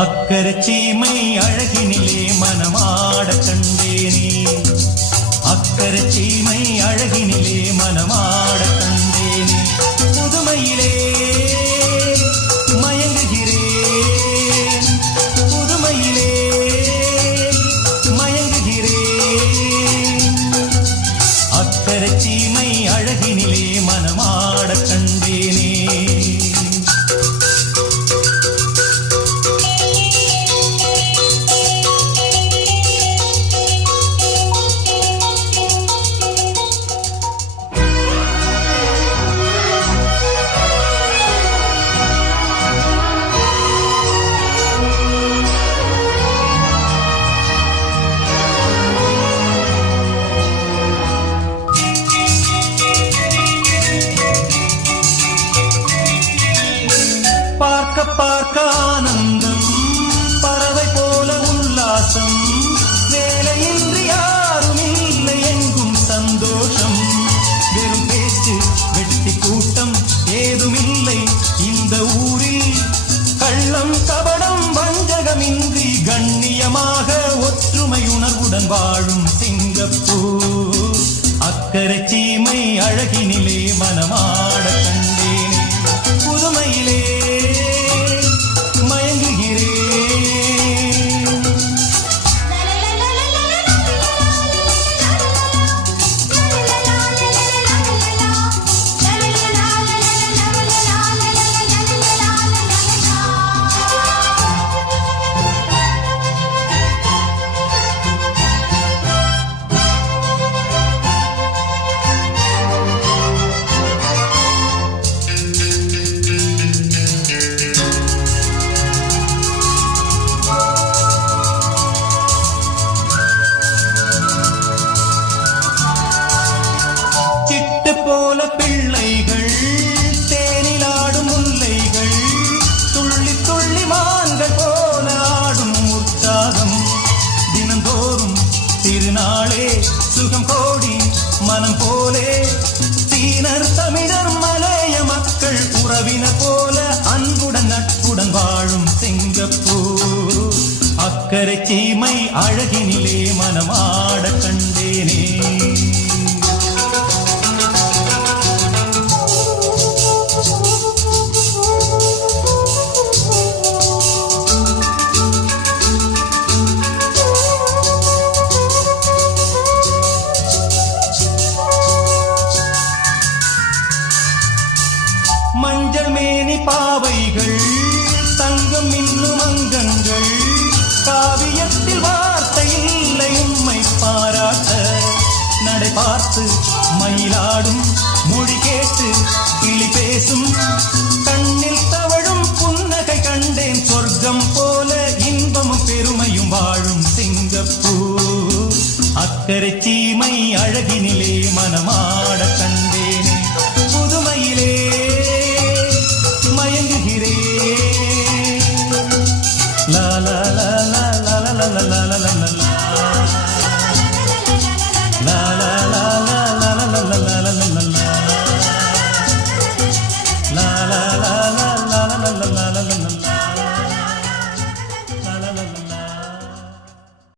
அக்கரச்சீமை அழகினிலே மனமாட கண்டேனே, அக்கரச்சீமை அழகினிலே மனமாட கண்டேனே, புதுமையிலே மயங்குகிறேன், புதுமையிலே மயங்குகிறேன், அக்கரச்சீமை அழகினிலே மனமாட கண்டேனே. பார்க்க பார்க்க ஆனந்தம், பறவை போல உல்லாசம், வேலையின்றி யாரும் இல்லை எங்கும் சந்தோஷம், வெறும் பேச்சு வெட்டி கூட்டம் ஏதுமில்லை இந்த ஊரில், கள்ளம் கபடம் வஞ்சகமின்றி கண்ணியமாக ஒற்றுமை உணர்வுடன் வாழும் சிங்கப்பூர். அக்கரச்சீமை அழகினிலே மனமாட கண்டேனே, புதுமையிலே போல பிள்ளைகள் தேனிலாடும் முல்லைகள், துள்ளி துள்ளி மான்கள் போல ஆடும் உற்சாகம், தினந்தோறும் திருநாளே சுகம் கோடி மனம் போலே, சீனர் தமிழர் மலைய மக்கள் உறவினர் போல அன்புடன் நட்புடன் வாழும் சிங்கப்பூர். அக்கரச்சீமை அழகினிலே மனமாட கண்டேனே. மஞ்சள் மேனி பாவைகள், தங்கம் இன்னும் அங்கங்கள், காவியத்தில் வார்த்தை இல்லை உம்மை பாராட்ட, நடை பார்த்து மயிலாடும் மொழி கேட்டு கிளி பேசும், கண்ணில் தவழும் புன்னகை கண்டேன் சொர்க்கம் போல, இன்பமும் பெருமையும் வாழும் சிங்கப்பூர். அக்கரச்சீமை அழகினிலே மனமாட கண்டேனே, புதுமையிலே la la la la la la la la la la la la